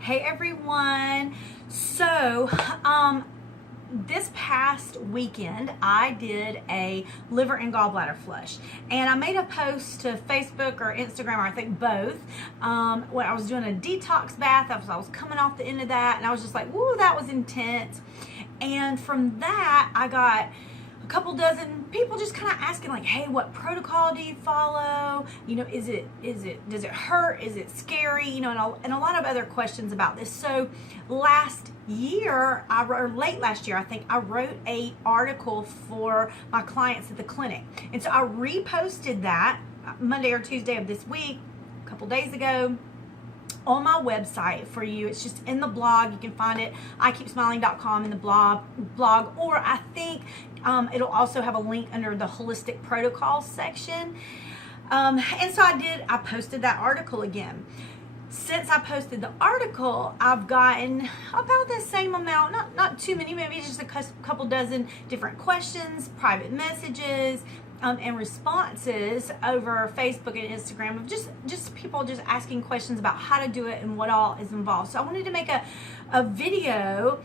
Hey everyone. So, this past weekend I did a liver and gallbladder flush, and I made a post to Facebook or Instagram, or I think both, when I was doing a detox bath. I was coming off the end of that, and I was just like, woo, that was intense. And from that I got a couple dozen people just kind of asking, like, hey, what protocol do you follow? You know, does it hurt? Is it scary? You know, and a lot of other questions about this. So last year, or late last year, I think, I wrote a article for my clients at the clinic. And so I reposted that Monday or Tuesday of this week, a couple days ago, on my website for you. It's just in the blog. You can find it, IKeepSmiling.com, in the blog, or I think it'll also have a link under the holistic protocols section. And so I posted that article again. Since I posted the article, I've gotten about the same amount, not too many, maybe just a couple dozen different questions, private messages, and responses over Facebook and Instagram of just people just asking questions about how to do it and what all is involved. So I wanted to make a video,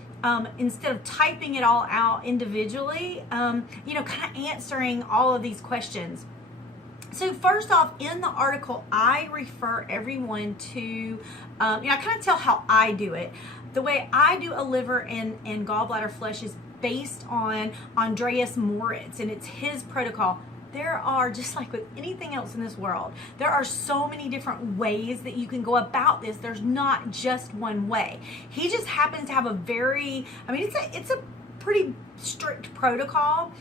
instead of typing it all out individually, kind of answering all of these questions. So first off, in the article, I refer everyone to, I kind of tell how I do it. The way I do a liver and gallbladder flush is based on Andreas Moritz, and it's his protocol. There are, just like with anything else in this world, there are so many different ways that you can go about this. There's not just one way. He just happens to have it's a pretty strict protocol,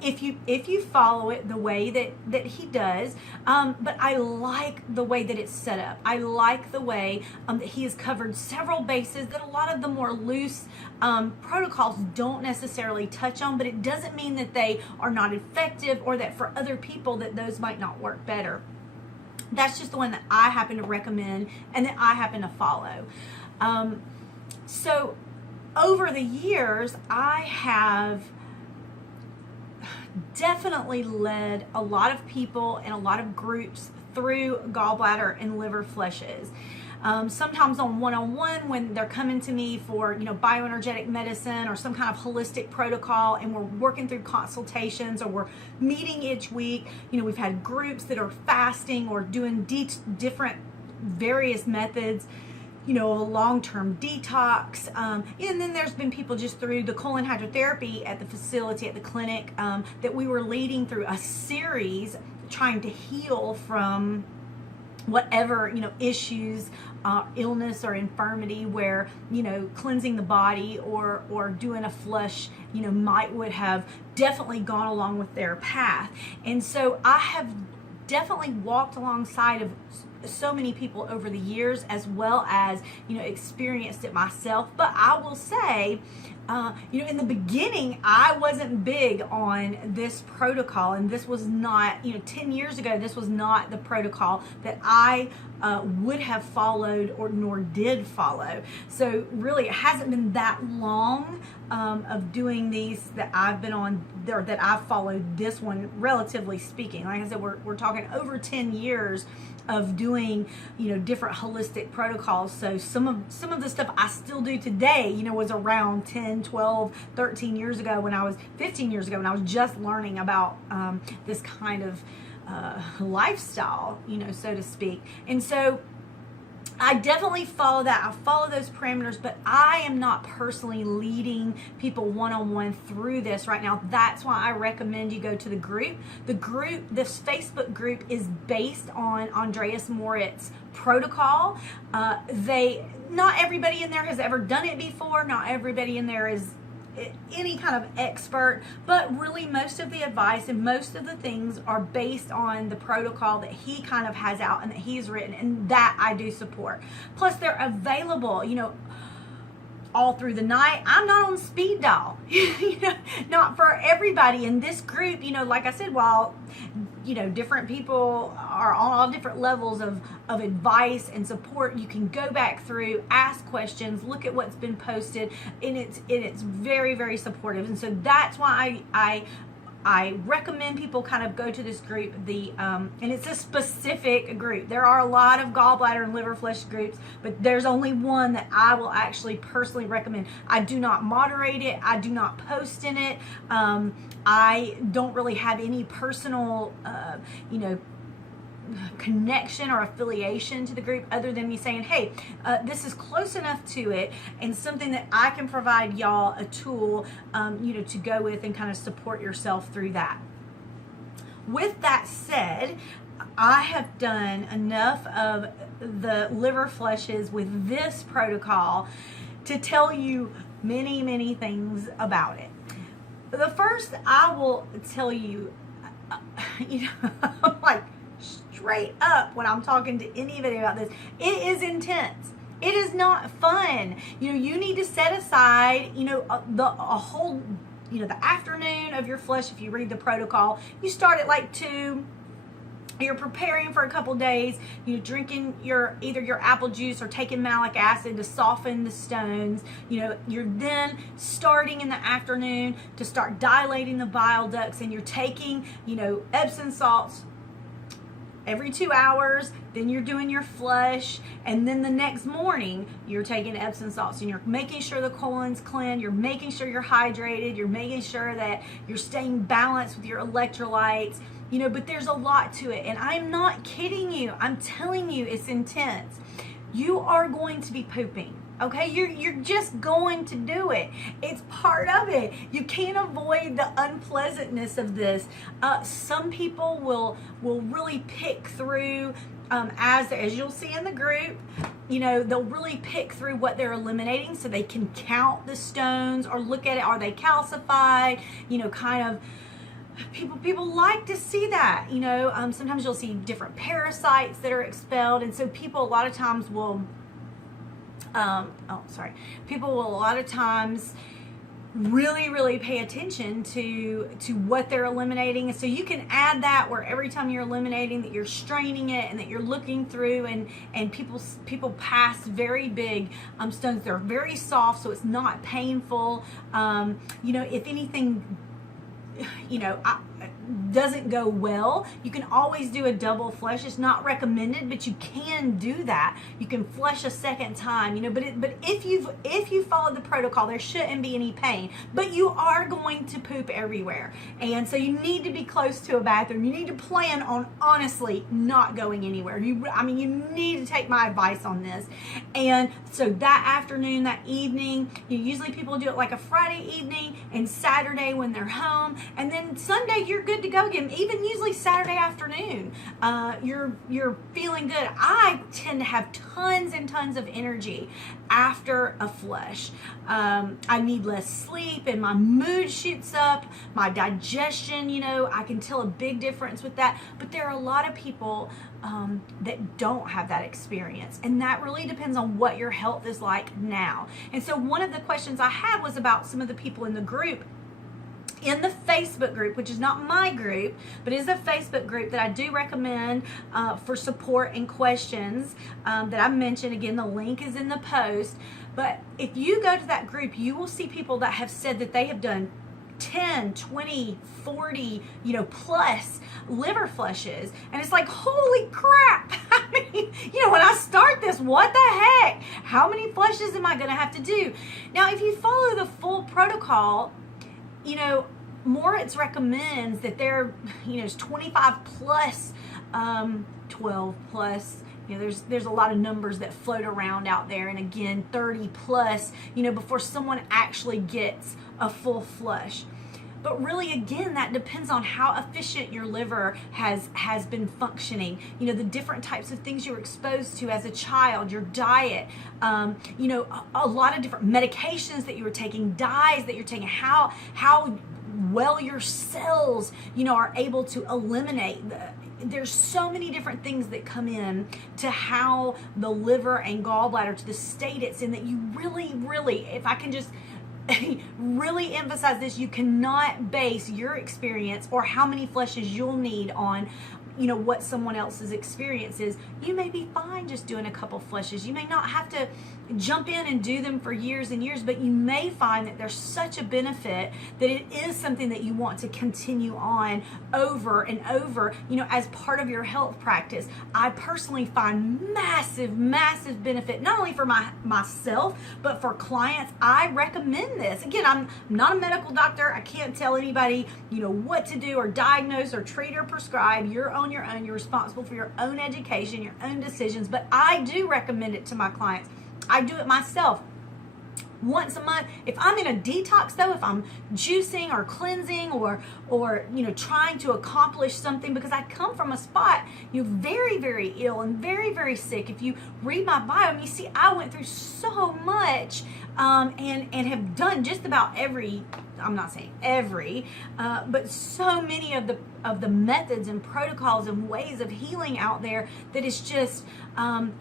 if you follow it the way that he does, but I like the way that it's set up. I like the way that he has covered several bases that a lot of the more loose protocols don't necessarily touch on, but it doesn't mean that they are not effective or that for other people that those might not work better. That's just the one that I happen to recommend and that I happen to follow. So over the years, I have definitely led a lot of people and a lot of groups through gallbladder and liver flushes. Sometimes on one-on-one, when they're coming to me for, bioenergetic medicine or some kind of holistic protocol, and we're working through consultations, or we're meeting each week. We've had groups that are fasting or doing different various methods, a long-term detox, and then there's been people just through the colon hydrotherapy at the facility, at the clinic, that we were leading through a series trying to heal from whatever issues, illness or infirmity, where cleansing the body or doing a flush would have definitely gone along with their path. And so I have definitely walked alongside of so many people over the years, as well as experienced it myself. But I will say, in the beginning, I wasn't big on this protocol, and this was not, 10 years ago, this was not the protocol that I would have followed nor did follow. So really, it hasn't been that long of doing these that I've been on, or that I've followed this one, relatively speaking. Like I said, we're talking over 10 years of doing different holistic protocols. So some of the stuff I still do today was around 10, 12, 13 years ago, 15 years ago, when I was just learning about this kind of lifestyle, so to speak. And so I definitely follow that. I follow those parameters, but I am not personally leading people one-on-one through this right now. That's why I recommend you go to the group. This Facebook group is based on Andreas Moritz's protocol. Not everybody in there has ever done it before. Not everybody in there is any kind of expert, but really most of the advice and most of the things are based on the protocol that he kind of has out and that he's written, and that I do support. Plus, they're available, all through the night. I'm not on speed dial, not for everybody. In this group, like I said, while different people are on all different levels of advice and support, you can go back through, ask questions, look at what's been posted, and it's very, very supportive. And so that's why I I recommend people kind of go to this group, and it's a specific group. There are a lot of gallbladder and liver flush groups, but there's only one that I will actually personally recommend. I do not moderate it. I do not post in it. I don't really have any personal, connection or affiliation to the group other than me saying, hey, this is close enough to it and something that I can provide y'all a tool, to go with and kind of support yourself through that. With that said, I have done enough of the liver flushes with this protocol to tell you many, many things about it. The first, I will tell you, I'm like, straight up when I'm talking to anybody about this, it is intense. It is not fun. You need to set aside, the afternoon of your flush. If you read the protocol, you start at like 2. You're preparing for a couple days, drinking either your apple juice or taking malic acid to soften the stones. You're then starting in the afternoon to start dilating the bile ducts, and you're taking, Epsom salts every 2 hours. Then you're doing your flush, and then the next morning you're taking Epsom salts, and you're making sure the colon's clean, you're making sure you're hydrated, you're making sure that you're staying balanced with your electrolytes, but there's a lot to it, and I'm not kidding you. I'm telling you, it's intense. You are going to be pooping. Okay, you're just going to do it. It's part of it. You can't avoid the unpleasantness of this. Some people will really pick through, as you'll see in the group, they'll really pick through what they're eliminating so they can count the stones or look at it. Are they calcified? Kind of. People like to see that. Sometimes you'll see different parasites that are expelled, and so people a lot of times will. People will a lot of times really, really pay attention to what they're eliminating. And so you can add that where every time you're eliminating that you're straining it and that you're looking through, and people pass very big stones. They're very soft, so it's not painful. If anything, doesn't go well, you can always do a double flush. It's not recommended, but you can do that. You can flush a second time, but if you follow the protocol, there shouldn't be any pain, but you are going to poop everywhere. And so you need to be close to a bathroom. You need to plan on honestly not going anywhere. You need to take my advice on this. And so that afternoon, that evening, usually people do it like a Friday evening and Saturday when they're home, and then Sunday you're good to go again. Even usually Saturday afternoon, you're feeling good. I tend to have tons and tons of energy after a flush. I need less sleep, and my mood shoots up. My digestion, I can tell a big difference with that. But there are a lot of people that don't have that experience, and that really depends on what your health is like now. And so one of the questions I had was about some of the people in the group, in the Facebook group, which is not my group, but is a Facebook group that I do recommend for support and questions that I mentioned. Again, the link is in the post. But if you go to that group, you will see people that have said that they have done 10, 20, 40, plus liver flushes. And it's like, holy crap. When I start this, what the heck? How many flushes am I going to have to do? Now, if you follow the full protocol, Moritz recommends that there, is 25 plus, 12 plus. There's a lot of numbers that float around out there, and again, 30 plus, before someone actually gets a full flush. But really, again, that depends on how efficient your liver has been functioning. The different types of things you were exposed to as a child, your diet, a lot of different medications that you were taking, dyes that you're taking, how well your cells, are able to eliminate. There's so many different things that come in to how the liver and gallbladder, to the state it's in, that you really, really, if I can just really emphasize this, you cannot base your experience or how many flushes you'll need on what someone else's experience is. You may be fine just doing a couple flushes. You may not have to jump in and do them for years and years, but you may find that there's such a benefit that it is something that you want to continue on over and over, as part of your health practice. I personally find massive, massive benefit, not only for myself, but for clients. I recommend this. Again, I'm not a medical doctor. I can't tell anybody, what to do or diagnose or treat or prescribe. You're on your own. You're responsible for your own education, your own decisions, but I do recommend it to my clients. I do it myself once a month. If I'm in a detox though, if I'm juicing or cleansing or trying to accomplish something, because I come from a spot, very, very ill and very, very sick. If you read my bio, you see I went through so much and have done just about every, I'm not saying every, but so many of the methods and protocols and ways of healing out there that is just,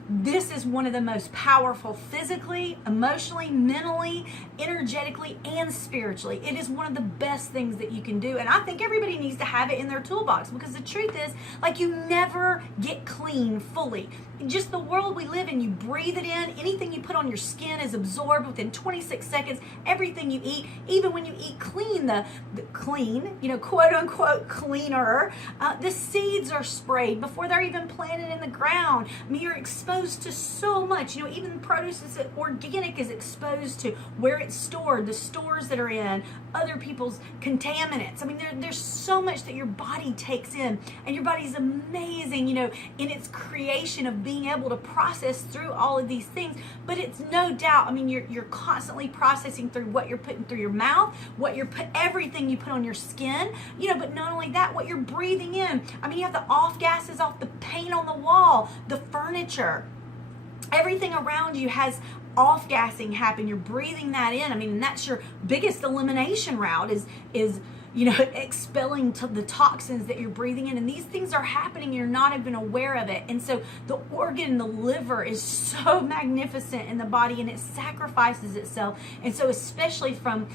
this is one of the most powerful physically, emotionally, mentally, energetically, and spiritually. It is one of the best things that you can do. And I think everybody needs to have it in their toolbox, because the truth is, you never get clean fully. Just the world we live in, you breathe it in. Anything you put on your skin is absorbed within 26 seconds. Everything you eat, even when you eat clean, the clean, quote unquote cleaner, the seeds are sprayed before they're even planted in the ground. You're exposed to so much. Even produce is organic is exposed to where it's stored, the stores that are in, other people's contaminants. There's so much that your body takes in, and your body's amazing, in its creation of being able to process through all of these things. But it's no doubt, you're constantly processing through what you're putting through your mouth, everything you put on your skin, but not only that, what you're breathing in. You have the off gases off the paint on the wall, the furniture, everything around you has off gassing happen. You're breathing that in. And that's your biggest elimination route is expelling the toxins that you're breathing in. And these things are happening, you're not even aware of it. And so the organ, the liver, is so magnificent in the body, and it sacrifices itself. And so especially from,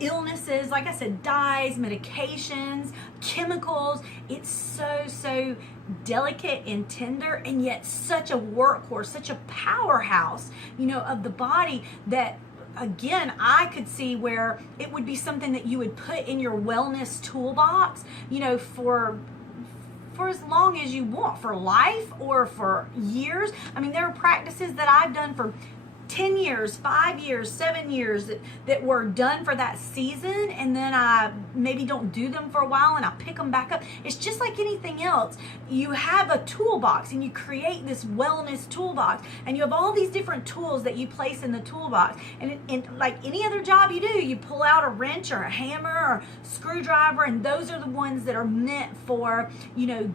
illnesses, like I said, dyes, medications, chemicals, it's so delicate and tender, and yet such a workhorse, such a powerhouse, of the body, that again, I could see where it would be something that you would put in your wellness toolbox, for as long as you want, for life or for years. There are practices that I've done for 10 years, 5 years, 7 years that were done for that season, and then I maybe don't do them for a while and I pick them back up. It's just like anything else. You have a toolbox and you create this wellness toolbox, and you have all these different tools that you place in the toolbox. And like any other job you do, you pull out a wrench or a hammer or screwdriver, and those are the ones that are meant for,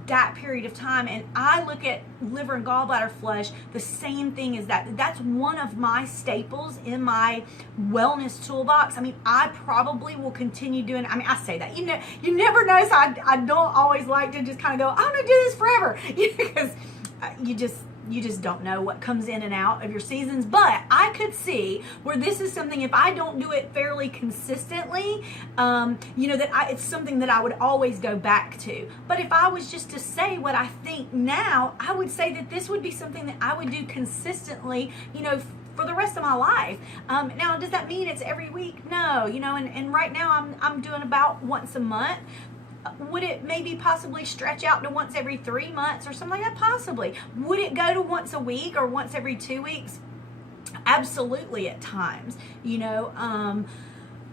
that period of time. And I look at liver and gallbladder flush the same thing as that. That's one of my staples in my wellness toolbox. I probably will continue doing, I say that, you never know, so I don't always like to just kind of go, I'm going to do this forever, because you just don't know what comes in and out of your seasons. But I could see where this is something, if I don't do it fairly consistently, it's something that I would always go back to. But if I was just to say what I think now, I would say that this would be something that I would do consistently, for the rest of my life. Now, does that mean it's every week? No, and right now I'm doing about once a month. Would it maybe possibly stretch out to once every 3 months or something like that? Possibly. Would it go to once a week or once every 2 weeks? Absolutely, at times.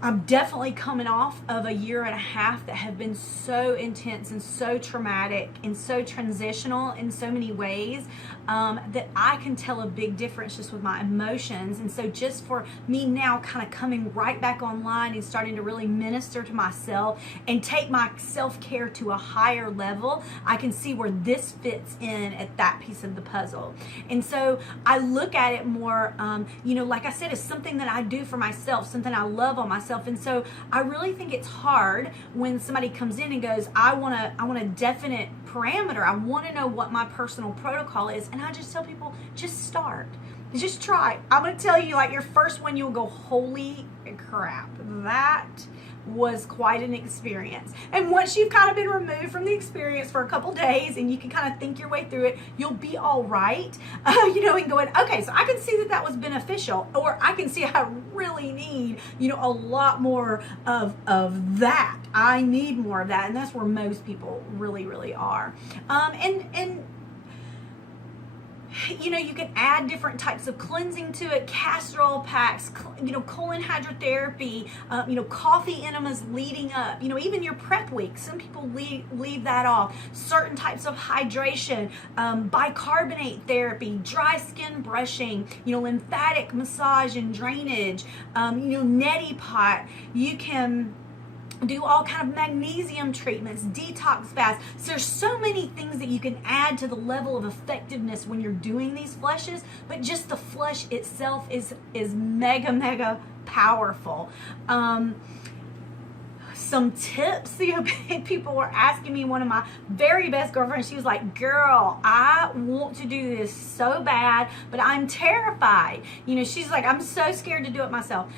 I'm definitely coming off of a year and a half that have been so intense and so traumatic and so transitional in so many ways, that I can tell a big difference just with my emotions. And so just for me now kind of coming right back online and starting to really minister to myself and take my self-care to a higher level, I can see where this fits in at that piece of the puzzle. And so I look at it more, like I said, as something that I do for myself, something I love on myself. And so I really think it's hard when somebody comes in and goes, I want a definite parameter. I want to know what my personal protocol is. And I just tell people, just start. Just try. I'm going to tell you, your first one, you'll go, holy crap, that was quite an experience. And once you've kind of been removed from the experience for a couple days and you can kind of think your way through it, you'll be all right, and going, okay, so I can see that was beneficial, or I can see I really need, a lot more of that. I need more of that. And that's where most people really, really are. And you can add different types of cleansing to it, castor oil packs, colon hydrotherapy, coffee enemas leading up, even your prep week. Some people leave that off. Certain types of hydration, bicarbonate therapy, dry skin brushing, lymphatic massage and drainage, neti pot. You can do all kind of magnesium treatments, detox fasts. So there's so many things that you can add to the level of effectiveness when you're doing these flushes, but just the flush itself is mega, mega powerful. Some tips, people were asking me, one of my very best girlfriends, she was like, girl, I want to do this so bad, but I'm terrified. She's like, I'm so scared to do it myself.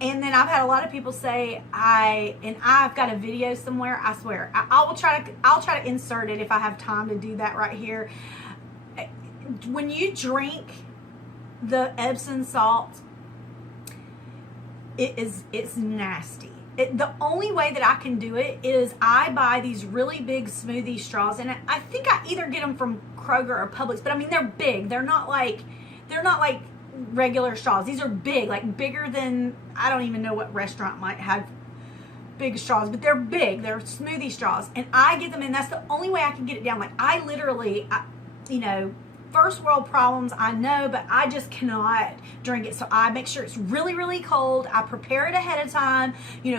And then I've had a lot of people say, I've got a video somewhere, I swear. I'll try to insert it if I have time to do that right here. When you drink the Epsom salt, it's nasty. The only way that I can do it is I buy these really big smoothie straws, and I think I either get them from Kroger or Publix, but I mean, they're big. They're not like regular straws. These are big, like bigger than, I don't even know what restaurant might have big straws, but they're big. They're smoothie straws, and I get them, and that's the only way I can get it down. Like I literally, first world problems, I know, but I just cannot drink it. So I make sure it's really, really cold. I prepare it ahead of time,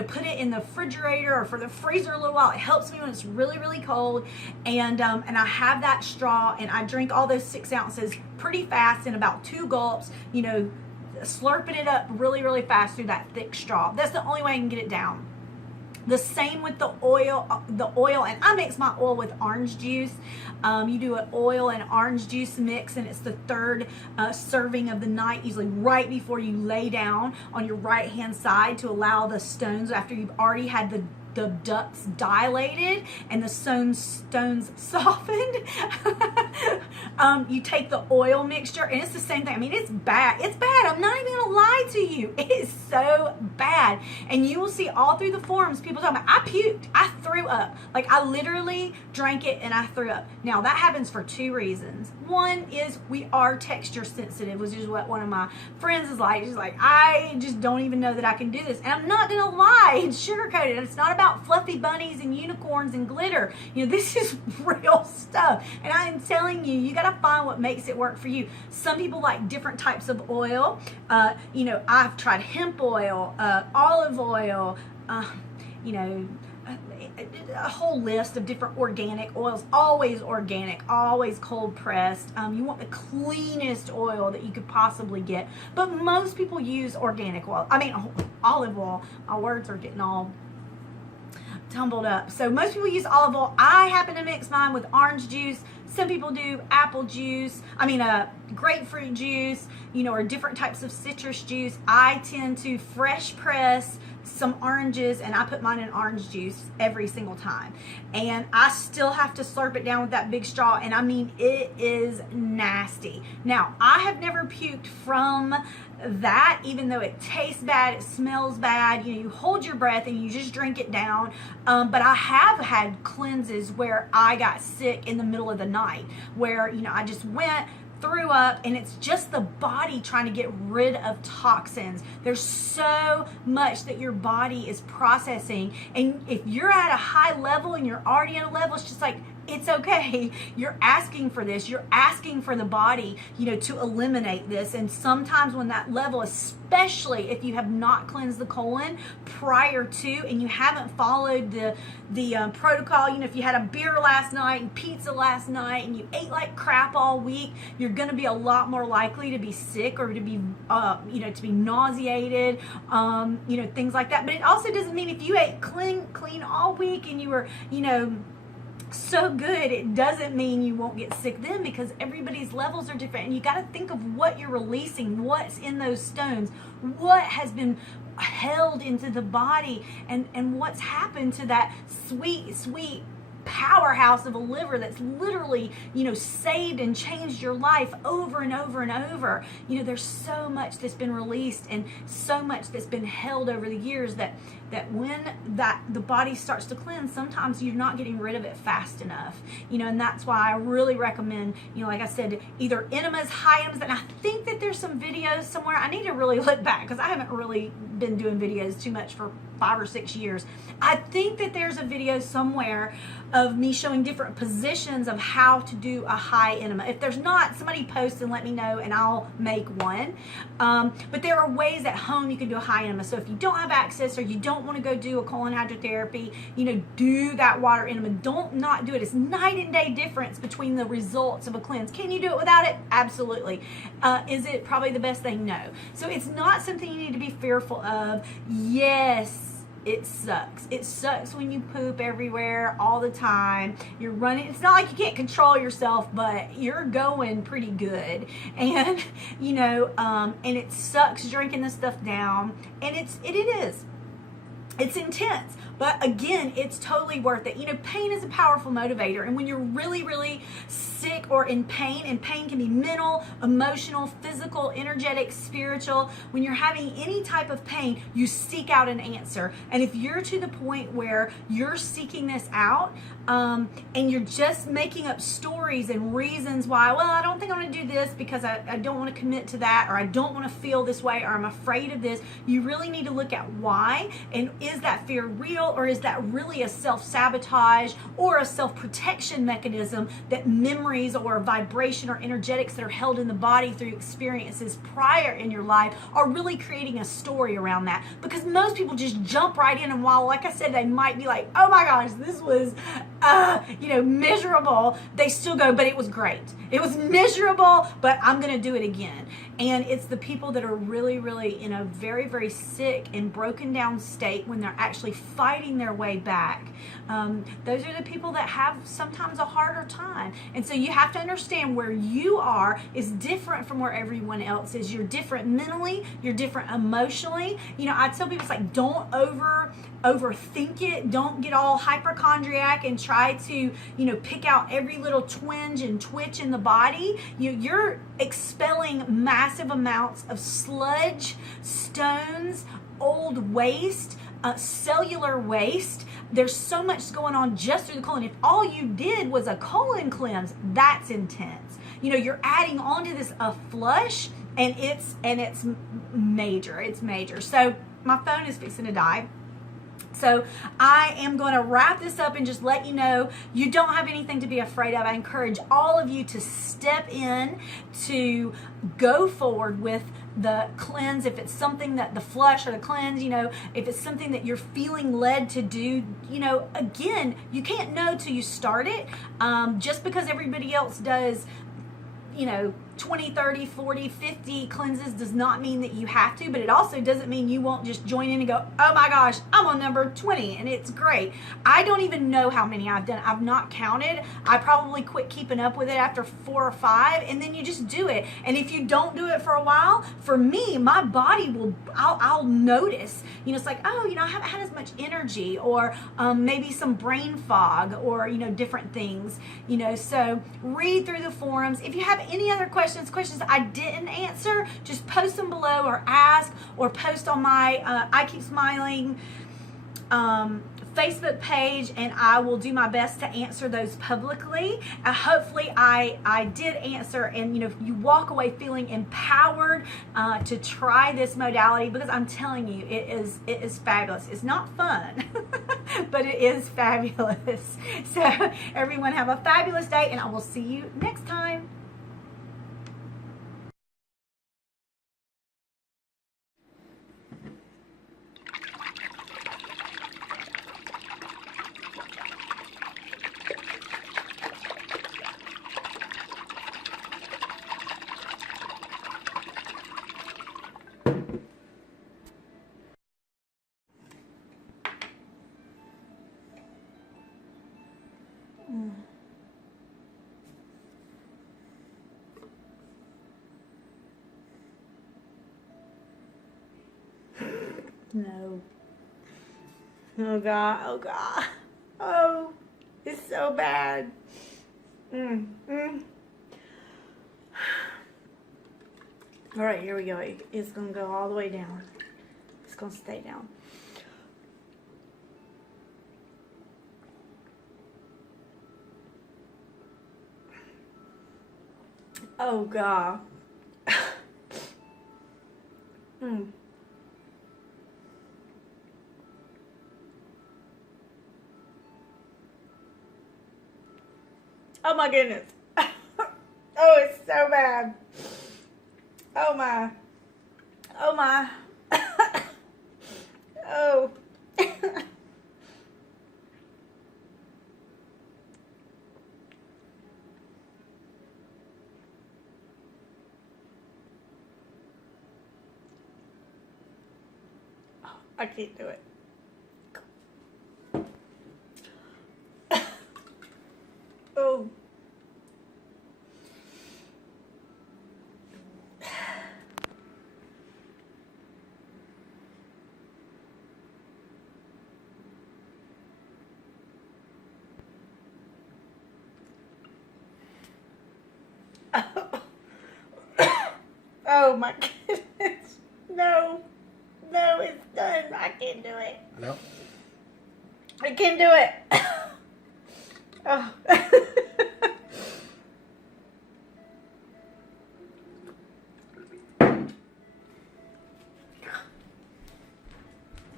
put it in the refrigerator or for the freezer a little while. It helps me when it's really, really cold. And I have that straw, and I drink all those 6 ounces pretty fast in about 2 gulps, slurping it up really, really fast through that thick straw. That's the only way I can get it down. The same with the oil, and I mix my oil with orange juice. You do an oil and orange juice mix, and it's the 3rd serving of the night, usually right before you lay down on your right hand side, to allow the stones, after you've already had the ducts dilated and the stones softened. You take the oil mixture, and it's the same thing. I mean, it's bad. It's bad. I'm not even gonna lie to you. It is so bad. And you will see all through the forums people talking about, I puked, I threw up. Like I literally drank it and I threw up. Now that happens for 2 reasons. One is we are texture sensitive, which is what one of my friends is like. She's like, I just don't even know that I can do this. And I'm not gonna lie, it's sugarcoated. It's not about fluffy bunnies and unicorns and glitter. This is real stuff. And I am telling you, you gotta find what makes it work for you. Some people like different types of oil. I've tried hemp oil, olive oil, a whole list of different organic oils. Always organic, always cold pressed. You want the cleanest oil that you could possibly get. But most people use organic oil. I mean, olive oil. My words are getting all tumbled up. So most people use olive oil. I happen to mix mine with orange juice. Some people do apple juice. Grapefruit juice, or different types of citrus juice. I tend to fresh press some oranges, and I put mine in orange juice every single time. And I still have to slurp it down with that big straw, and I mean, it is nasty. Now, I have never puked from that, even though it tastes bad, it smells bad. You hold your breath and you just drink it down. But I have had cleanses where I got sick in the middle of the night, where, I just went, threw up, and it's just the body trying to get rid of toxins. There's so much that your body is processing, and if you're at a high level and you're already at a level, it's just like, it's okay. You're asking for this. You're asking for the body, to eliminate this. And sometimes when that level, especially if you have not cleansed the colon prior to, and you haven't followed the protocol, if you had a beer last night and pizza last night and you ate like crap all week, you're going to be a lot more likely to be sick or to be, to be nauseated, things like that. But it also doesn't mean if you ate clean all week and you were, so good, it doesn't mean you won't get sick then, because everybody's levels are different, and you got to think of what you're releasing, what's in those stones, what has been held into the body, and what's happened to that sweet powerhouse of a liver that's literally, saved and changed your life over and over and over. There's so much that's been released and so much that's been held over the years that when the body starts to cleanse, sometimes you're not getting rid of it fast enough. And that's why I really recommend, like I said, either enemas, high enemas, and I think that there's some videos somewhere. I need to really look back because I haven't really been doing videos too much for 5 or 6 years. I think that there's a video somewhere of me showing different positions of how to do a high enema. If there's not, somebody post and let me know and I'll make one. But there are ways at home you can do a high enema. So if you don't have access or you don't want to go do a colon hydrotherapy, do that water enema. Don't not do it. It's night and day difference between the results of a cleanse. Can you do it without it? Absolutely. Is it probably the best thing? No. So it's not something you need to be fearful of. Yes. It sucks. It sucks when you poop everywhere all the time. You're running. It's not like you can't control yourself, but you're going pretty good. And, and it sucks drinking this stuff down. And it is. It's intense. But again, it's totally worth it. Pain is a powerful motivator. And when you're really, really sick or in pain, and pain can be mental, emotional, physical, energetic, spiritual, when you're having any type of pain, you seek out an answer. And if you're to the point where you're seeking this out, and you're just making up stories and reasons why, well, I don't think I'm going to do this because I don't want to commit to that, or I don't want to feel this way, or I'm afraid of this, you really need to look at why. And is that fear real, or is that really a self-sabotage or a self-protection mechanism that memories or vibration or energetics that are held in the body through experiences prior in your life are really creating a story around that? Because most people just jump right in, and while, like I said, they might be like, oh my gosh, this was miserable, they still go, but it was great. It was miserable, but I'm going to do it again. And it's the people that are really, really in a very, very sick and broken down state when they're actually fighting their way back. Those are the people that have sometimes a harder time. And so you have to understand where you are is different from where everyone else is. You're different mentally. You're different emotionally. I tell people, it's like, don't overthink it. Don't get all hypochondriac and try to, pick out every little twinge and twitch in the body. You're expelling massive amounts of sludge, stones, old waste, cellular waste. There's so much going on just through the colon. If all you did was a colon cleanse, that's intense. You're adding onto this a flush, and it's major. It's major. So my phone is fixing to die. So I am going to wrap this up and just let you know you don't have anything to be afraid of. I encourage all of you to step in, to go forward with the cleanse. If it's something that the flush or the cleanse, if it's something that you're feeling led to do, again, you can't know till you start it. Just because everybody else does, 20, 30, 40, 50 cleanses does not mean that you have to, but it also doesn't mean you won't just join in and go, oh my gosh, I'm on number 20 and it's great. I don't even know how many I've done. I've not counted. I probably quit keeping up with it after 4 or 5, and then you just do it. And if you don't do it for a while, for me, my body I'll notice, it's like, oh, I haven't had as much energy, or maybe some brain fog, or, different things, so read through the forums. If you have any other questions I didn't answer, just post them below, or ask, or post on my I Keep Smiling Facebook page, and I will do my best to answer those publicly. Hopefully I did answer, and you walk away feeling empowered to try this modality, because I'm telling you, it is fabulous. It's not fun, but it is fabulous. So everyone have a fabulous day, and I will see you next time. No. Oh God, oh God. Oh, it's so bad. All right, here we go. It's gonna go all the way down. It's gonna stay down. Oh God. Oh my goodness. Oh, it's so bad. Oh my. Oh my. Oh. I can't do it. Oh. Oh my goodness. No. No, it's done. I can't do it. No. I can't do it. Oh.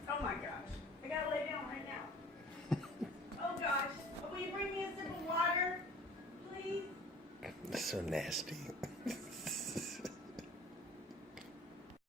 Oh my gosh. I gotta lay down right now. Oh gosh. Will you bring me a sip of water, please? That's so nasty.